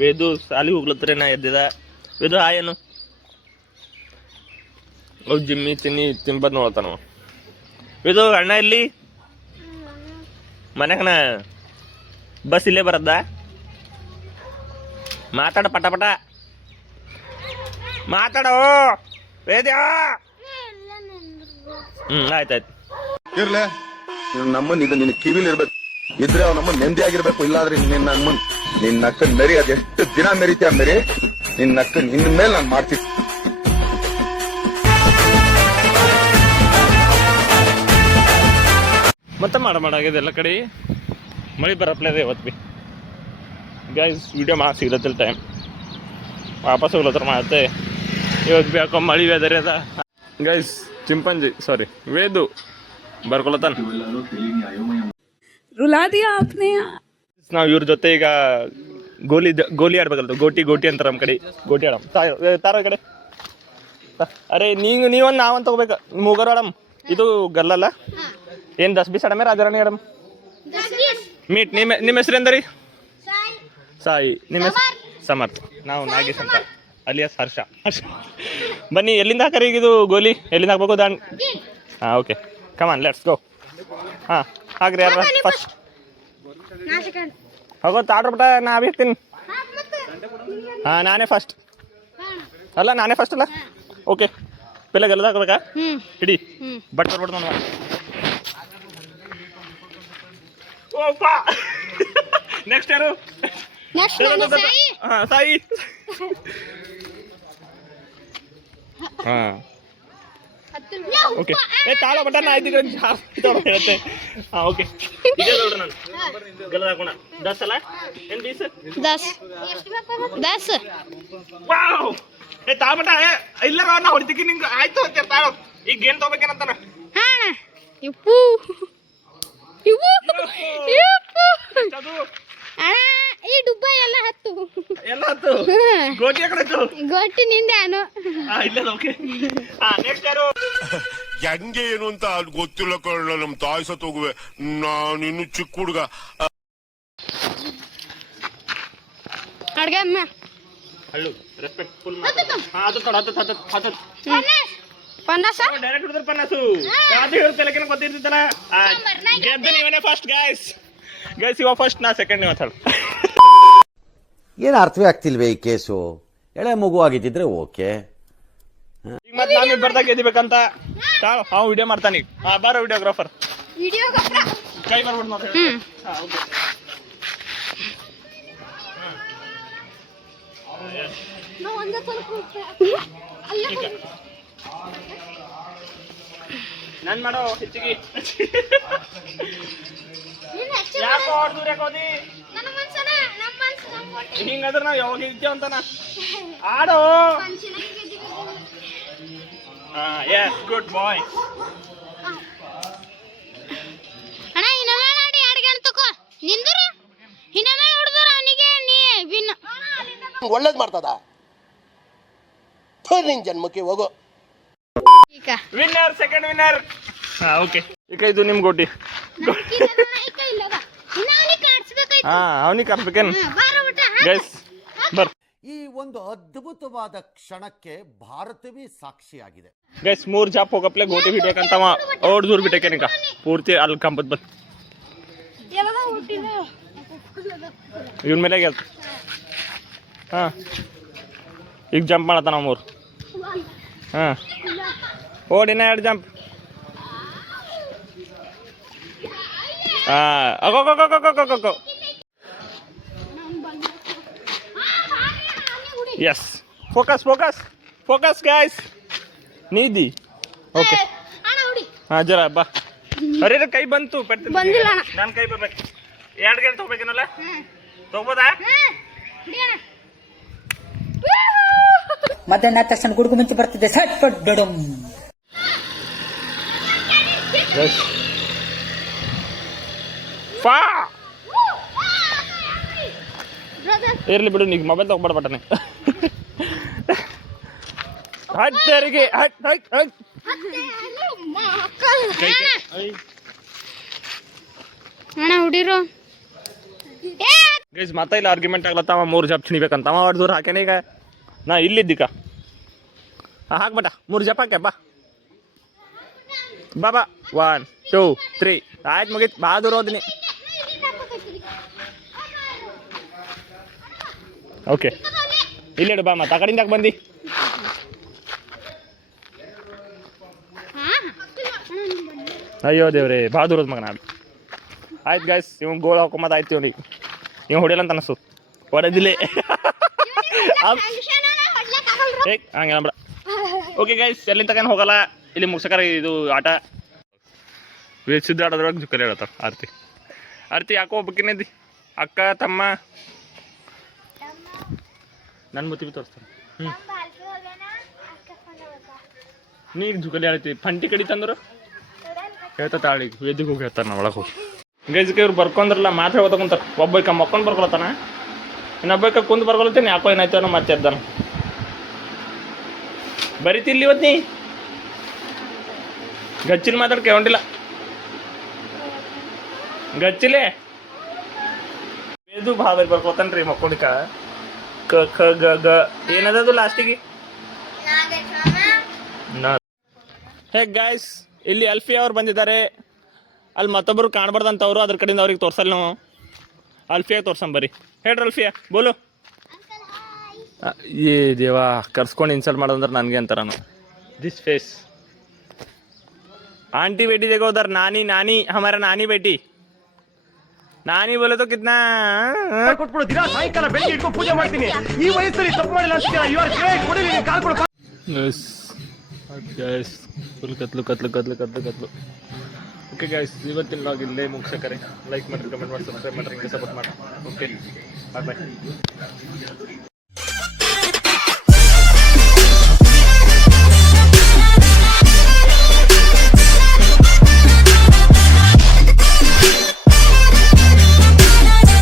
ವೇದು ಸಾಲಿ ಹೋಗ್ಲತ್ತಾರೆ ನಾ ಎದ್ದಿದ ವೇದು ಏನು ಅವ್ ಜಿಮ್ಮಿ ತಿಂಬದ್ ನೋಡ್ತಾನ ವೇದು ಅಣ್ಣ ಇಲ್ಲಿ ಮನೆಗನ ಬಸ್ ಇಲ್ಲೇ ಬರದ್ದ ಮಾತಾಡ ಪಟ ಪಟ ಮಾತಾಡೋ ವೇದ್ಯ ಆಯ್ತಾಯ್ತು ಇರ್ಲೆ ನಮ್ಮನ್ ಇದು ನಿನ್ನ ಕಿವಿಲಿ ಇರ್ಬೇಕು ಇದ್ರೆ ಅವ್ ನಮ್ಮ ನೆಮ್ಮದಿ ಆಗಿರ್ಬೇಕು ಇಲ್ಲಾದ್ರೆ ನಿನ್ನ ಅಕ್ಕನ್ ಮೆರಿ ಅದೆಷ್ಟು ದಿನ ಮೆರಿತೀಯ ಮೆರಿ ನಿನ್ನ ಅಕ್ಕನ್ ಇನ್ ಮೇಲೆ ನಾನು ಮಾಡ್ತೀನಿ ಮತ್ತೆ ಮಾಡಾಗಿದೆ ಎಲ್ಲ ಕಡೆ ಮಳೆ ಬರಪ್ಲೇ ಇದೆ ಇವತ್ತು ಬಿ ಗೈಸ್ ವಿಡಿಯೋ ಸಿಗತ್ತಿಲ್ಲ ಟೈಮ್ ವಾಪಸ್ ಹೋಗ್ಲತ್ರ ಮಾಡುತ್ತೆ ಇವತ್ತು ಬಿ ಯಾಕೋ ಮಳೆ ವೆದರ್ ಅದ ಗೈಸ್ ಚಿಂಪಂಜಿ ಸಾರಿ ವೇದು ಬರ್ಕೊಳತಾನ ನಾವು ಇವ್ರ ಜೊತೆ ಈಗ ಗೋಲಿ ಆಡ್ಬೇಕಲ್ದು ಗೋಟಿ ಅಂತಾರ ನಮ್ಮ ಕಡೆ ಗೋಟಿ ಆಡಮ್ ತಾರ ಕಡೆ ಅರೆ ನೀವೊಂದು ನಾವಂತ ತಗೋಬೇಕು ಮೂಗರು ಆಡಮ್ ಇದು ಗಲ್ಲಲ್ಲ ಏನು 10 20 ಆಡಮೇ ರಾಜಾರಾಣಿ ಆಡಮ್ ಮೀಟ್ ನಿಮ್ಮ ಹೆಸರು ಎಂದರಿ ಸಾಯಿ ನಿಮ್ಮ ಹೆಸರು ಸಮರ್ಥ ನಾವು ನಾಗೇಶ್ ಅಂತ ಅಲಿಯಾಸ್ ಹರ್ಷ ಬನ್ನಿ ಎಲ್ಲಿಂದ ಹಾಕರಿ ಈಗ ಇದು ಗೋಲಿ ಎಲ್ಲಿಂದ ಹಾಕ್ಬೇಕು ಹಾಂ ಓಕೆ ಕಮಾನ್ ಲೆಟ್ಸ್ ಗೋ ಹಾಂ ಹಾಕ್ರಿ ಯಾರ ಫಸ್ಟ್ ಹೋಗೋ ತಾಡ್ರಬಿಟ್ಟ ನಾ ಹಾಕ್ತೀನಿ ಹಾಂ ನಾನೇ ಫಸ್ಟ್ ಅಲ್ಲ ಓಕೆ ಬೆಲ್ಲ ಗಲ್ಲದ ಹಾಕ್ಬೇಕಾ ಹಿಡಿ ಬಟ್ ಬರ್ಬಿಡ್ದು ನಾನು ನೆಕ್ಸ್ಟ್ ಯಾರು ಹಾಂ ಸಾಯಿ ಹಾಂ ಓಕೆ ತಾಳ ಬಟನ್ ಆಯ್ತು ಹೇಳುತ್ತೆ ಹಾಂ ಓಕೆ ಇದೇ ನೋಡ್ರಿ ನಾನು ಗಲ್ಲದ ಹಾಕೋಣ 10 ಅಲ್ಲ ಏನು 10 ವಾವ್ ತಾಳ್ಬಟ ಇಲ್ಲ ನಾ ಹೊಡಿತೀವಿ ನಿಂಗೆ ಆಯ್ತು ಅಂತ ತಾಳ ಈಗ ಏನು ತಗೋಬೇಕೇನಂತಾನ ಇಪ್ಪು ಈ ಡುಬ್ಬ ಎಲ್ಲ ಹತ್ತು ಗೋಟಿ ಕಡೆ ಗೊಟ್ಟಿ ನಿಂದೆ ಅನು ಇಲ್ಲ ಓಕೆ ನೆಕ್ಸ್ಟ್ ಯಾರು ಹೆಂಗೆ ಏನು ಅಂತ ಗೊತ್ತಿಲ್ಲ ಕಳ್ಳ ನಮ್ ತಾಯಿ ಸತ್ ಹೋಗುವೆ ನಾನಿನ್ನು ಚಿಕ್ಕ ಹುಡುಗ ಅಡ್ಗೆ ಹಳ್ಳು ರೆಸ್ಪೆಕ್ಟ್ ಫುಲ್ ಹತ್ತು ಡೈರೆಕ್ಟ್ ಹಿಡಿದ್ರೆ ಪನ್ನಾಸು ಕಾದು ಹೇಳ್ತಲ್ಲ ಗೊತ್ತಿರ್ತಲ್ಲ ಗೆದ್ದ ನೀವೇನೆ ಫಸ್ಟ್ ಗೈಸ್ ಇವಾಗ ಫಸ್ಟ್ ನಾ ಸೆಕೆಂಡ್ ನೀವು ಮಾತಾಡು ಏನು ಅರ್ಥವೇ ಆಗ್ತಿಲ್ವೇ ಈ ಕೇಸು ಎಳೆ ಮಗು ಆಗಿದ್ದಿದ್ರೆ ಓಕೆ ಈಗ ಮತ್ತೆ ನಾನು ಬರ್ದಾಗ ಗೆದಿಬೇಕಂತ ತಾಳು ಹಾಂ ವಿಡಿಯೋ ಮಾಡ್ತಾನೆ ಈಗ ಬಾರೋ ವಿಡಿಯೋಗ್ರಾಫರ್ ಕೈ ಬರ್ಬಿಟ್ಟು ಮಾತಾಡಿ ಹಾಂ ಓಕೆ ನನ್ ಮಾಡೋ ಹೆಚ್ಚಿಗೆ ಯಾಕೋ ದೂರ ಯಾಕೋದಿ ಹಿಂಗಾದ್ರೆ ನಾವು ಯಾವಾಗ ಇದ್ದೇವೆ ಅಂತಾನ ಆಡೋ ಎಸ್ ಗುಡ್ ಬಾಯ್ ಅಣ್ಣ ಇನ್ನೊಮ್ಮೆ ಆಡಿ ಅಡ್ಗೆ ತಕೋ ನಿಂದರು ಇನ್ನೊಮ್ಮೆ ಹೊಡೆದ್ರ ಅವನಿಗೆ ನೀ ವಿನ್ ಒಳ್ಳೇದು ಮಾಡ್ತದ ನಿನ್ ಜನ್ಮಕ್ಕೆ ಹೋಗೋ ವಿನ್ನರ್ ಸೆಕೆಂಡ್ ವಿನ್ನರ್ ಹಾಂ ಓಕೆ ಈಗ ಇದು ನಿಮ್ಮ ಗೋಟಿ ಅವನಿಗೆ ಕಾಡ್ಸ್ಬೇಕೇನು ಗೈಸ್ ಬರ್ ಈ ಒಂದು ಅದ್ಭುತವಾದ ಕ್ಷಣಕ್ಕೆ ಭಾರತವೇ ಸಾಕ್ಷಿಯಾಗಿದೆ ಗೈಸ್ 3 ಜಾಪ್ ಹೋಗಪ್ಲೆ ಗೋಟಿ ಬಿಡ್ಬೇಕಂತ ಓಡ್ ದೂರ ಬಿಟ್ಟೇನಿಕ ಪೂರ್ತಿ ಅಲ್ಲಿ ಕಂಬದ್ ಬಂದು ಇವನ್ ಮೇಲೆ ಗೆಲ್ತ ಹಾಂ ಈಗ ಜಂಪ್ ಮಾಡತ್ತ ನಾವು 3 ಹಾಂ ಓಡಿನ 2 ಜಂಪ್ ಅಗೋ ಎಸ್ ಫೋಕಸ್ ಗೈಸ್ ನೀದಿ ಓಕೆ ಹಾಂ ಜರ ಬಾ ಅರೆ ಕೈ ಬಂತು ನಾನು ಕೈ ಬರ್ಬೇಕು 2 ಗಂಟೆ ತಗೋಬೇಕೇನಲ್ಲ ತಗೋಬೋದಾ ಮಧ್ಯಾಹ್ನ ತಕ್ಷಣ ಗುಡುಗು ಮುಂಚೆ ಬರ್ತಿದ್ದೆ ಸಟ್ ಪಟ್ ಡಡಮ್ ಇರ್ಲಿ ಬಿಡು ನೀಗ ಮೊಬೈಲ್ ತಗೋಬೇಡ ಬಟನೆ ಹಟ್ಟರಿಗೆ ಅಣ್ಣ ಹುಡಿರು ಗೈಸ್ ಮತ್ತೆ ಇಲ್ಲಿ ಆರ್ಗ್ಯುಮೆಂಟ್ ಆಗ್ಲತ್ತವ 3 ಜಪ್ ಚಿಣಿಬೇಕಂತ ಅವ ದೂರ ಹಾಕ್ಯಾನ ಈಗ ನಾ ಇಲ್ಲಿದ್ದೀಕ ಹಾಕ್ಬಟ 3 ಜಪ್ ಹಾಕ್ಯ ಬಾ ಬಾ 1 2 3 ಆಯ್ತು ಮುಗೀತು ಬಾ ದೂರ ಹೋದಿನಿ ಓಕೆ ಇಲ್ಲಿಡು ಬಾ ಮತ್ತೆ ಆ ಕಡೆಯಿಂದ ಬಂದು ಅಯ್ಯೋ ದೇವ್ರೆ ಭಾಳ ದೂರದ ಮಗನ ಆಯ್ತು ಗೈಸ್ ಇವ್ ಗೋಳು ಹಾಕೊಂಬದು ಆಯ್ತು ಇವ್ನಿಗೆ ಇವ್ ಹೊಡಿಯಲ್ಲ ಅಂತ ಅನಿಸ್ತು ಹೊಡೆದಿಲ್ಲೇ ಹಂಗೆ ಬೇಡ ಓಕೆ ಗೈಸ್ ಎಲ್ಲಿಂದ ತಗೊಂಡು ಹೋಗಲ್ಲ ಇಲ್ಲಿ ಮುಗ್ಸಕಾರ ಇದು ಆಟ ಸಿದ್ಧ ಆಡೋದ್ರೊಳಗೆ ಜುಕ್ಕಲ್ಲಿ ಹೇಳ್ತಾರೆ ಆರ್ತಿ ಯಾಕೋ ಒಬ್ಬಕಿನದಿ ಅಕ್ಕ ತಮ್ಮ ನನ್ನ ಮುತ್ತಿಗೆ ತೋರಿಸ್ತಾರೆ ನೀಗ ಜುಕಲಿ ಹೇಳ್ತೀವಿ ಫಂಟಿ ಕಡಿ ತಂದ್ರು ಹೇಳ್ತಾ ತಾಳಿಗೆ ವೇದಿಗೆ ಹೋಗಿ ಹೇಳ್ತಾರೆ ನಾ ಒಳಗೆ ಹೋಗಿ ಗೈಸ್ಗೆ ಇವ್ರು ಬರ್ಕೊಂಡ್ರಲ್ಲ ಮಾತ್ರ ಹೇಳ್ತಾ ಕುಂತಾರೆ ಒಬ್ಬೈಕ ಮಕ್ಕೊಂಡು ಬರ್ಕೊಳತ್ತಾನ ಇನ್ನೊಬ್ಬೈಕ ಕುಂದು ಬರ್ಕೊಳತ್ತೀನಿ ಯಾಕೋ ಏನಾಯ್ತು ಅನ್ನೋ ಮತ್ತೆ ಎದ್ದಾನ ಬರೀತಿಲ್ಲಿ ಇವತ್ತು ನೀ ಗಚ್ಚಿಲ್ ಮಾತಾಡ್ ಕೇಳಿಲ್ಲ ಗಚ್ಚಿಲೆ ವೇದು ಭಾಳ ಬರಿ ಬರ್ಕೊತಾನ್ರಿ ಮಕ್ಕೊಂಡಿಕ ಕ ಖ ಗ ಗ ಏನದದು ಲಾಸ್ಟಿಗೆ ಹೇ ಗಾಯ್ಸ್ ಇಲ್ಲಿ ಅಲ್ಫಿ ಅವ್ರು ಬಂದಿದ್ದಾರೆ ಅಲ್ಲಿ ಮತ್ತೊಬ್ಬರು ಕಾಣಬಾರ್ದಂತವ್ರು ಅದ್ರ ಕಡೆಯಿಂದ ಅವ್ರಿಗೆ ತೋರ್ಸಲ್ಲ ನಾವು ಅಲ್ಫಿಯಾಗ ತೋರ್ಸಂಬರಿ ಹೇಳ್ರಿ ಅಲ್ಫಿಯಾ ಬೋಲು ಏ ದೇವಾ ಕರ್ಸ್ಕೊಂಡು ಇನ್ಸಲ್ಟ್ ಮಾಡೋದಂದ್ರೆ ನನಗೆ ಅಂತಾರ ದಿಸ್ ಫೇಸ್ आंटी बेटी देखो उधर नानी नानी हमारा नानी बेटी नानी बोले तो कितना ಕೊಟ್ಬಿಡು ದಿನ ಸಾಯಂಕಾಲ ಬೆಳಿಗ್ಗೆ ಇಟ್ಕೊಂಡು ಪೂಜೆ ಮಾಡ್ತೀನಿ ಈ ವಯಸ್ಸಲ್ಲಿ ತಪ್ಪು ಮಾಡಿಲ್ಲ ಅಂತೀರಾ ಯು ಆರ್ ಗ್ರೇಟ್ ಕೊಡಿ ನೀನು ಕಾಲ್ ಕೊಡು ಗೈಸ್ ಗೈಸ್ ಫುಲ್ ಕತ್ಲು ಕತ್ಲು ಕತ್ಲು ಕತ್ಲು ಕತ್ಲು ಓಕೆ ಗೈಸ್ ಇವತ್ತಿನ ಲಾಗ್ ಇಲ್ಲೇ ಮುಗಿಸಕರೆ ಲೈಕ್ ಮಾಡಿರಿ ಕಮೆಂಟ್ ಮಾಡಿ ಸಬ್ಸ್ಕ್ರೈಬ್ ಮಾಡಿರಿ ಹಿಂಗೆ ಸಪೋರ್ಟ್ ಮಾಡಿ ಓಕೆ ಬಾಯ್ ಬಾಯ್